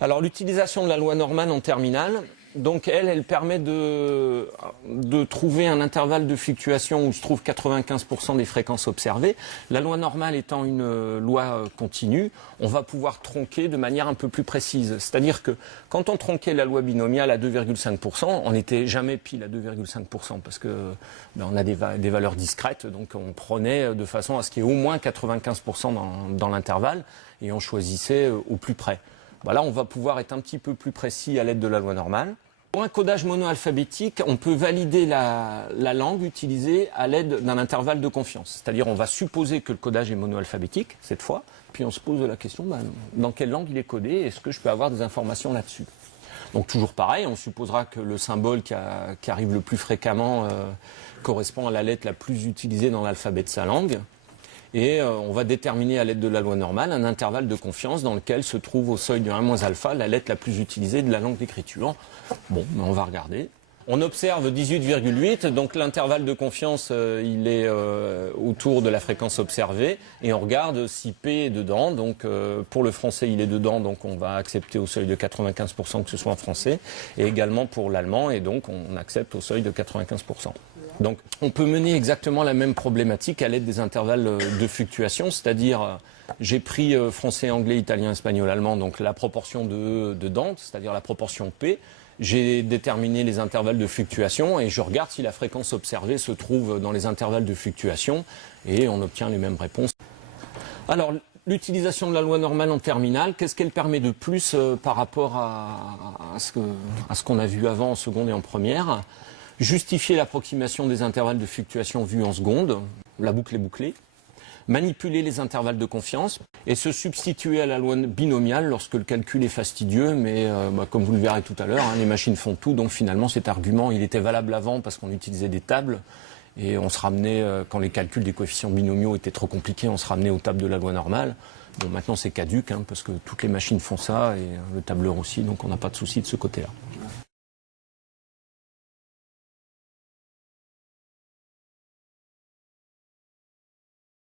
Alors l'utilisation de la loi Norman en terminale, donc elle permet de trouver un intervalle de fluctuation où se trouvent 95% des fréquences observées. La loi normale étant une loi continue, on va pouvoir tronquer de manière un peu plus précise. C'est-à-dire que quand on tronquait la loi binomiale à 2,5%, on n'était jamais pile à 2,5% parce que on a des valeurs discrètes, donc on prenait de façon à ce qu'il y ait au moins 95% dans l'intervalle et on choisissait au plus près. Là, on va pouvoir être un petit peu plus précis à l'aide de la loi normale. Pour un codage monoalphabétique, on peut valider la langue utilisée à l'aide d'un intervalle de confiance. C'est-à-dire on va supposer que le codage est monoalphabétique, cette fois, puis on se pose la question, dans quelle langue il est codé, est-ce que je peux avoir des informations là-dessus? Donc toujours pareil, on supposera que le symbole qui arrive le plus fréquemment correspond à la lettre la plus utilisée dans l'alphabet de sa langue. Et on va déterminer à l'aide de la loi normale un intervalle de confiance dans lequel se trouve au seuil de 1-alpha la lettre la plus utilisée de la langue d'écriture. Bon, on va regarder. On observe 18,8, donc l'intervalle de confiance, il est autour de la fréquence observée. Et on regarde si P est dedans. Donc pour le français, il est dedans, donc on va accepter au seuil de 95% que ce soit en français. Et également pour l'allemand, et donc on accepte au seuil de 95%. Donc on peut mener exactement la même problématique à l'aide des intervalles de fluctuation, c'est-à-dire j'ai pris français, anglais, italien, espagnol, allemand, donc la proportion de Dante, c'est-à-dire la proportion P. J'ai déterminé les intervalles de fluctuation et je regarde si la fréquence observée se trouve dans les intervalles de fluctuation et on obtient les mêmes réponses. Alors l'utilisation de la loi normale en terminale, qu'est-ce qu'elle permet de plus par rapport à ce qu'on a vu avant en seconde et en première? Justifier l'approximation des intervalles de fluctuation vus en seconde, la boucle est bouclée, manipuler les intervalles de confiance et se substituer à la loi binomiale lorsque le calcul est fastidieux, mais comme vous le verrez tout à l'heure, les machines font tout, donc finalement cet argument il était valable avant parce qu'on utilisait des tables et on se ramenait, quand les calculs des coefficients binomiaux étaient trop compliqués, on se ramenait aux tables de la loi normale. Bon, maintenant c'est caduc parce que toutes les machines font ça et le tableur aussi, donc on n'a pas de souci de ce côté-là.